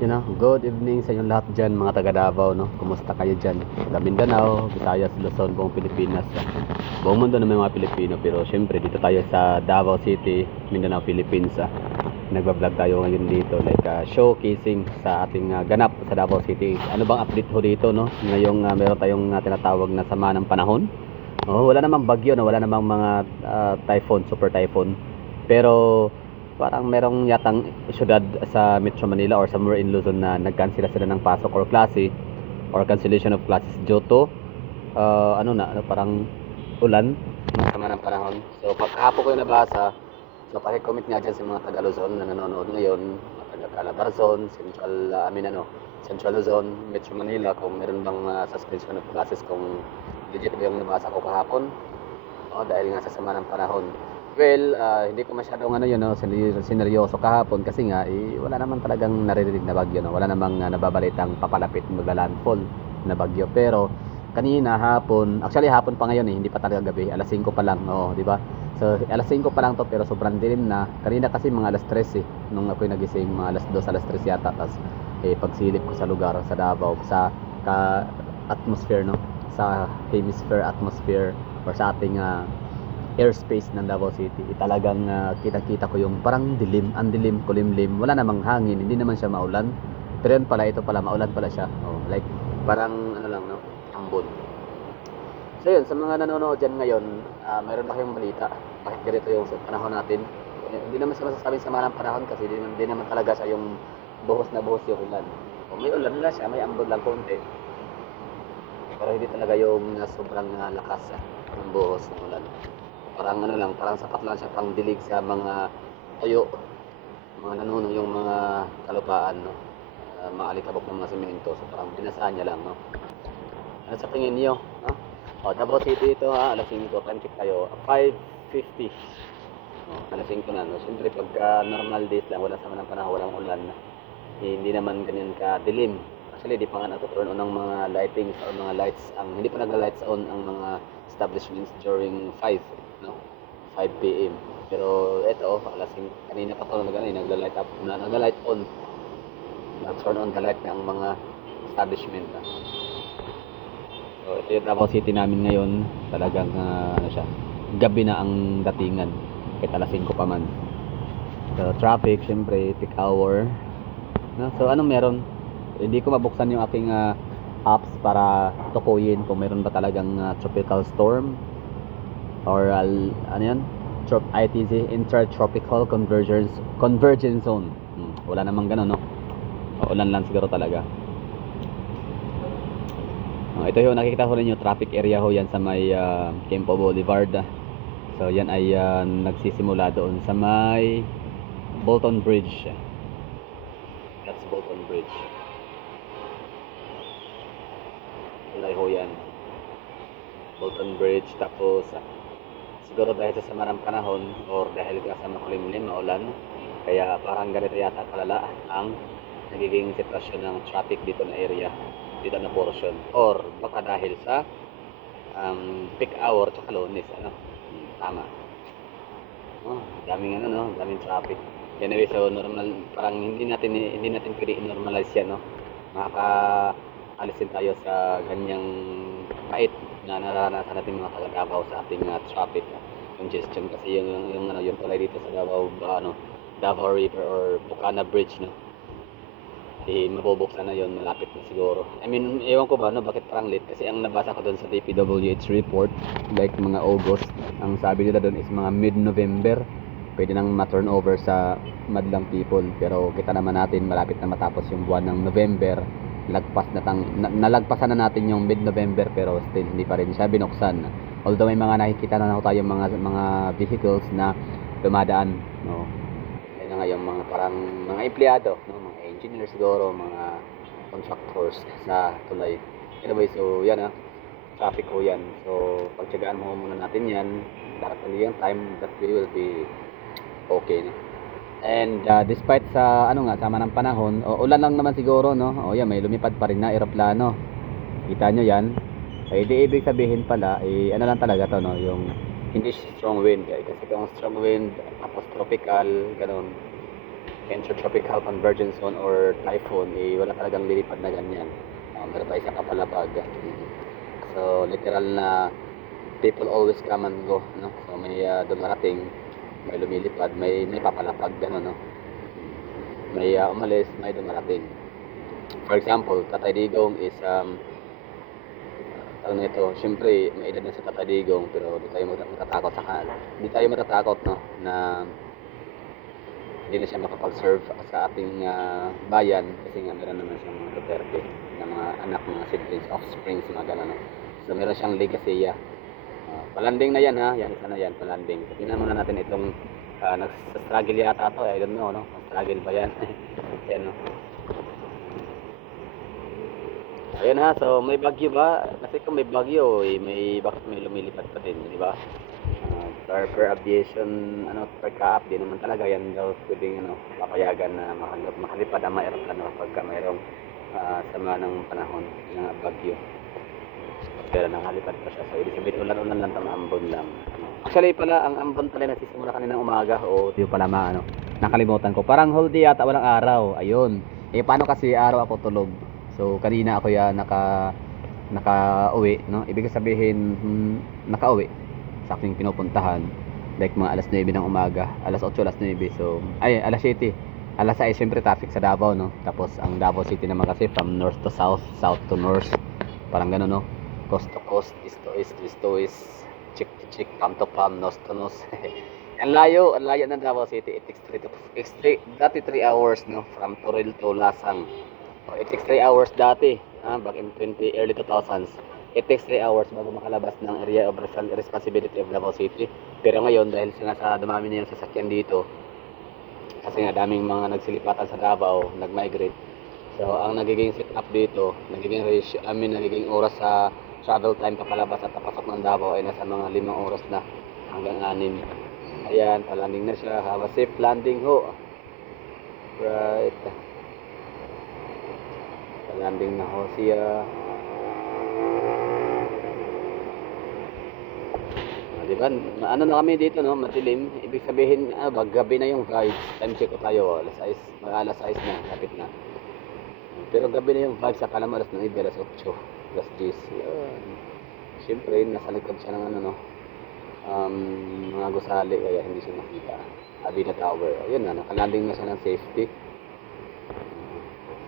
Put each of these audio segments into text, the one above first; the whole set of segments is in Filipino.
Good evening sa inyong lahat dyan, mga taga Davao, no? Kumusta kayo dyan? Taga Mindanao, Visayas, Luzon, buong Pilipinas. Buong mundo na may mga Pilipino, pero syempre dito tayo sa Davao City, Mindanao, Philippines. Nagbablog tayo ngayon dito, like showcasing sa ating ganap sa Davao City. Ano bang update ho dito, no? Ngayong meron tayong tinatawag na sama ng panahon. Wala namang bagyo, no? Wala namang mga typhoon, super typhoon. Pero parang merong yatang syudad sa Metro Manila or somewhere in Luzon na nag-cancel sila ng pasok or klase or cancellation of classes due to parang ulan ng sama ng panahon. So pagkahapon ko yung nabasa, so paki-comment nga dyan sa mga taga Luzon na nanonood ngayon, taga Calabarzon, Central Luzon, Metro Manila, kung meron bang suspension of classes, kung legit ba yung nabasa ko kahapon dahil nga sa sama ng panahon. Well, hindi ko masyadong sineryoso kahapon kasi nga wala naman talagang naririnig na bagyo, no? Wala namang nababalitang papalapit magla-landfall na bagyo. Pero kanina hapon, actually hapon pa ngayon hindi pa talaga gabi, alas 5 pa lang, di ba? So alas 5 pa lang to pero sobrang dilim na. Kanina kasi mga alas 3 nung ako'y nagising, mga alas 2, alas 3 yata. Tapos pagsilip ko sa lugar sa Davao, sa atmosphere, no? Sa hemisphere atmosphere or sa ating airspace ng Davao City, talagang kita-kita ko yung parang dilim, ang dilim, kulimlim, wala namang hangin, hindi naman siya maulan. Pero yun pala, ito pala, maulan pala siya. Like, parang ambon. So yun, sa mga nanonood dyan ngayon, mayroon ba kayong balita? Bakit ganito yung panahon natin? Hindi naman siya masasabing sama ng panahon kasi hindi naman talaga siya yung buhos na buhos yung ulan. May ulan na siya, may ambon lang konti. Pero hindi talaga yung sobrang lakas ng buhos ng ulan. Parang sapat lang siya pang dilig sa mga tuyo, mga nanuno yung mga kalupaan, no? Mga alikabok ng mga semento, so parang binasahan niya lang, no? Ano sa tingin niyo, no? Davao City ito, alas 5, time check tayo, 5:50. Alas 5 na, no? Siyempre pagka normal days lang, wala sama ng panahon, walang ulan, hindi naman ganyan ka dilim. Actually, di pa nga nag-turn on ng mga lightings or mga lights, hindi pa nagla-lights on ang mga establishments during 5 p.m. Pero ito, alas 5, kanina pa ito nagla-light on, nag-turn on the light ng mga establishment. So ito yung Davao City namin ngayon, talagang gabi na ang datingan, kahit alas 5 pa man. So traffic, syempre, peak hour, no? So anong meron? Hindi ko mabuksan yung aking apps para tukuyin kung meron ba talagang tropical storm or ITZ, Intertropical Convergence Zone. Wala namang ganun, no? Ulan lang siguro talaga. Ito yung nakikita ko ninyo, traffic area ho yan sa may Campo Boulevard. So yan ay nagsisimula doon sa may Bolton Bridge. That's Bolton Bridge. Tulay ho yan, Bolton Bridge. Tapos siguro dahil sa sama ng panahon or dahil sa makulimlim, maulan, kaya parang ganito yata kalala ang nagiging sitwasyon ng traffic dito na area, dito na portion, or baka dahil sa peak hour tsaka Lunes, tama. Daming traffic. Anyway, so normal, parang hindi natin pwede i-normalize yan, no? Alisin tayo sa ganyang kait na nararanasan natin mga taga Davao sa ating traffic congestion, kasi yung tulay dito sa Davao River or Bukana Bridge, no? Mabubuksan na yun, malapit na siguro. Ewan ko ba bakit parang late, kasi ang nabasa ko doon sa DPWH report, like mga August, ang sabi nila doon is mga mid-November pwede nang ma-turn over sa madlang people. Pero kita naman natin, malapit na matapos yung buwan ng November, nalagpasan na natin yung mid-November, pero still hindi pa rin siya binuksan. Although may mga nakikita na tayo mga vehicles na dumadaan, no? Yan na nga yung mga parang mga empleyado, no? Mga engineers siguro, mga contractors sa tulay. Anyway, so yan traffic ko yan. So pagtyagaan mo muna natin yan, darating yung time that we will be okay, no? And despite sa sama ng panahon, ulan lang naman siguro, no? Yan, may lumipad pa rin na eroplano. Kita nyo yan? Di ibig sabihin pala, lang talaga to, no? Yung hindi strong wind. Kasi kung strong wind, tapos tropical, ganun, intertropical convergence zone or typhoon, eh, wala talagang lilipad na ganyan. Meron pa isa kapalabag. So, literal na people always come and go, no? So, may dumarating, may lumilipad, may papalapag, gano'n, no? May umalis, may dumarating. For example, Tatay Digong is, ano nito, syempre, may edad na sa Tatay Digong, pero di tayo matatakot di tayo matatakot, no? Na hindi na siya makapag-serve sa ating bayan kasi nga meron naman siyang mga Duterte na mga anak, mga siblings, offsprings, mga gano'n, no? So, meron siyang legacy. Palanding na yan, ha? Yan, isa na yan, palanding. So, tingnan muna natin itong nagsastruggle yata to. I don't know, no? Struggle ba yan? Yan, no? Ayun, ha, so may bagyo ba? Kasi kung may bagyo, bakit may lumilipad pa din, di ba? Per aviation, per ka-up, di naman talaga yan daw pwedeng, papayagan na makalipad ang aeroplano pagka mayroong sama ng panahon ng bagyo. Pero nakalipad pa siya. So, ibig sabihin, ulan-ulan lang, ambon lang. Actually pala, ang ambon pala nagsisimula kaninang umaga. O, di pala nakalimutan ko. Parang whole day yata, walang araw. Ayun. Paano kasi araw ako tulog? So, kanina ako naka-uwi, no? Ibig sabihin, naka-uwi sa aking pinupuntahan. Like mga alas 9 ng umaga. Alas 8, alas 9. So, alas 7. Alas 6, syempre traffic sa Davao, no? Tapos, ang Davao City naman kasi from north to south, south to north. Parang gano'n, no? Coast to coast, east to east, west to west, cheek to cheek, palm to palm, nose to nose. Ang layo ng Davao City. It takes 3 hours, no, from Toril to Lasang. It takes 3 hours dati, back in early 2000s. It takes 3 hours bago makalabas ng area of responsibility of Davao City. Pero ngayon, dahil sa dumami na yung sasakyan dito, kasi nga daming mga nagsilipatan sa Davao, nag-migrate. So, ang nagiging set up dito, nagiging oras sa travel time papalabas at papasok ng Davao ay nasa mga 5 oras na hanggang 6. Ayan, palanding na siya. Have a safe landing ho. Right. Palanding na ho siya. Diba? Ano na kami dito, no? Madilim. Ibig sabihin, gabi na yung vibes. Time check ko tayo. Alas 6 na. Kapit na. Pero gabi na yung vibes. Akala mo alas 9, alas 8. Alas 10. Siyempre, nasa likod siya ng mga gusali. Kaya hindi siya makita. Abida Tower. Ayun na. Nakalanding na siya ng safety.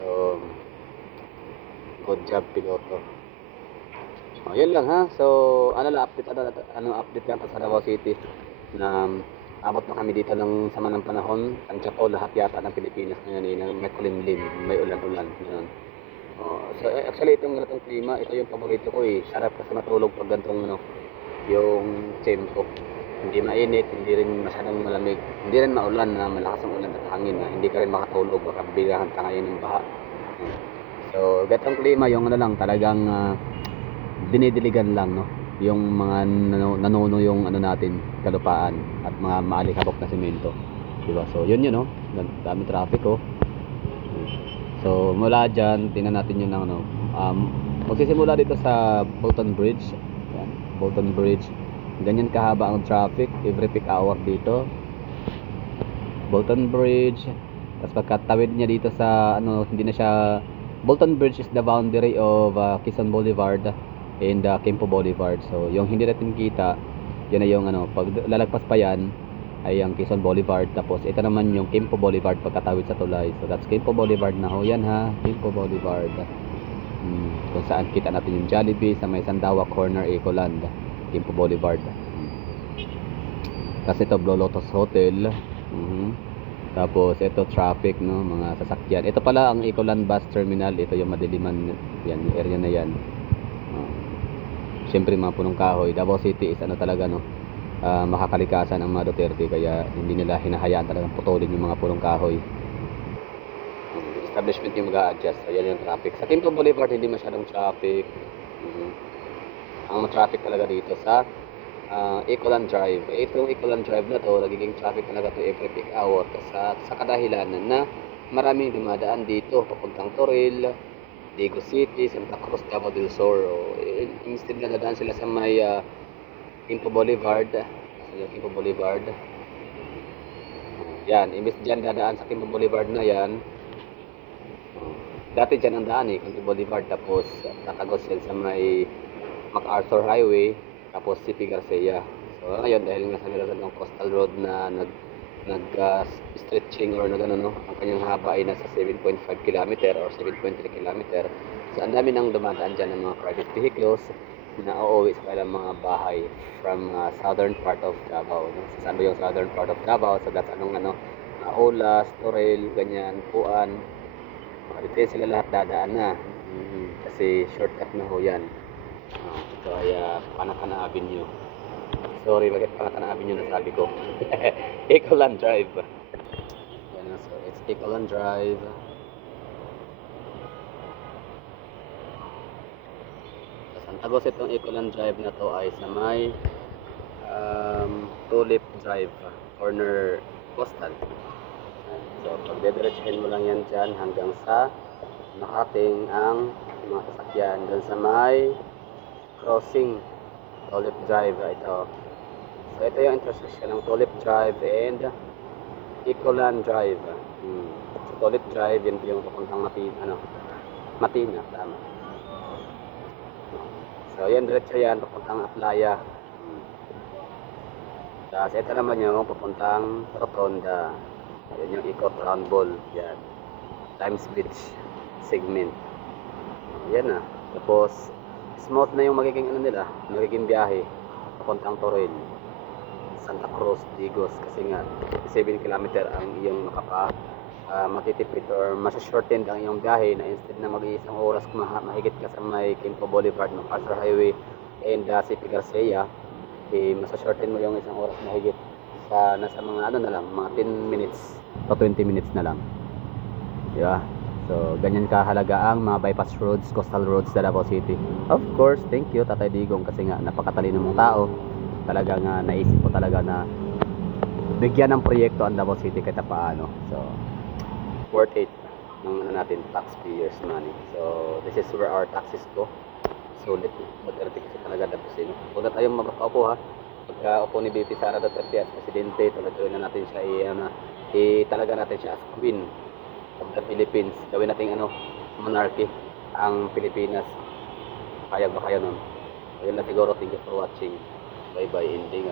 So, good job, piloto. Yun lang, ha. So, update lang sa Davao City na abot na kami dito ng sama ng panahon. Tansya po lahat yata ng Pilipinas ngayon may kulimlim, may ulan-ulan. Ganun. So, actually itong ganitong klima, ito yung paborito ko eh. Sarap kasi matulog pag ganitong yung tempo. Hindi mainit, hindi rin masyadong malamig, hindi rin maulan na malakas ang ulan at hangin na hindi ka rin makatulog, baka bilangan ka ngayon ng baha. So, ganitong klima yung lang talagang dinidiligan lang, no, yung mga nanuno yung natin kalupaan at mga maalikabok na semento, diba? So yun, no, dami traffic, so mula dyan tingnan natin yun ng magsisimula dito sa Bolton Bridge. Yan, Bolton Bridge, ganyan kahaba ang traffic every peak hour dito, Bolton Bridge. Tapos pagkatawid niya dito sa hindi na siya, Bolton Bridge is the boundary of Quezon Boulevard and Quimpo Boulevard. So yung hindi natin kita, yan ay yung pag lalagpas pa yan ay ang Quezon Boulevard. Tapos ito naman yung Quimpo Boulevard pagkatawid sa tulay. So that's Quimpo Boulevard na ho yan, ha. Quimpo Boulevard, kung saan kita natin yung Jollibee sa may Sandawa Corner, Ecoland. Quimpo Boulevard. Kasi ito Blue Lotus Hotel. Tapos ito traffic, no, mga sasakyan. Ito pala ang Ecoland Bus Terminal. Ito yung madiliman yan, yung area na yan. Siyempre mga punong kahoy. Davao City is talaga, no, makakalikasan ang mga Duterte, kaya hindi nila hinahayaan talagang putulin yung mga punong kahoy. Establishment yung mag-a-adjust. Ayan yung traffic. Sa Quimpo Boulevard hindi masyadong traffic. Ang traffic talaga dito sa Ecoland Drive. Itong Ecoland Drive na to, nagiging traffic talaga to every peak hour sa kadahilanan na maraming dumadaan dito papuntang Toril, Digo City, Santa Cruz, Davao del Sur. Instead na dadaan sila sa may Quimpo Boulevard. Quimpo Boulevard. Yan, imbis dyan dadaan sa Quimbo Boulevard na yan. Dati dyan ang daan Quimbo Boulevard, tapos tatagos yan sa may MacArthur Highway, tapos CP Garcia. So ngayon, dahil nga sa nilagyan ng coastal road na stretching or no, ang kanyang haba ay nasa 7.5 km or 7.3 km. So ang dami nang dumadaan dyan ng mga private vehicles na uuwi sa kanilang mga bahay from southern part of Davao. No? So, saan ba yung southern part of Davao? So that's Aulas, Toril, ganyan, Puan. Dito yan sila lahat dadaan na. Kasi shortcut na ho yan. Ito ay Panakan Avenue. Sorry, bakit Panakan Avenue na sabi ko? Ecoland Drive. Yan, so it's Ecoland Drive. Ang tagos itong Ecoland Drive na to ay sa may Tulip Drive, corner Coastal. So, pagdediretsahin mo lang yan dyan hanggang sa nakating ang mga sasakyan dun sa may crossing Tulip Drive. Ito. So, ito yung intersection ng Tulip Drive and Ecoland Drive. So, Tulip Drive, yun yung papuntang Matina, tama. So, yan, diretso yan, papuntang Aplaya. Tapos, ito naman yung papuntang Rotonda. Yan yung ikot round ball. Yan. Times Beach segment. Yan na. Tapos, smooth na yung magiging magiging biyahe. Papuntang Toril. Santa Cruz, Digos. Kasi nga, 7 km ang iyong matitipid or masashorten ang iyong biyahe na instead na mag-iisang oras mahigit ka sa may Quimbo Boulevard, MacArthur Highway and CP Garcia, masashorten mo yung isang oras mahigit sa nasa mga mga 10 minutes to 20 minutes na lang. Diba? So, ganyan kahalaga ang mga bypass roads, coastal roads sa Davao City. Of course, thank you Tatay Digong kasi nga napakatalino mong tao. Talaga nga naisip ko talaga na bigyan ng proyekto ang Davao City kahit paano. So, worth it ng natin taxpayers money. So, this is where our taxes go. Sulit. Duterte kasi talaga dapat huwag na tayong magkaupo ha. Pagka-upo ni BP Sara Duterte as presidente, tuloy-tuloy na natin siya talaga natin siya as queen of the Philippines. Gawin natin monarchy ang Pilipinas. Kaya ba kayo nun? Ayun na siguro. Thank you for watching. Bye bye. Ending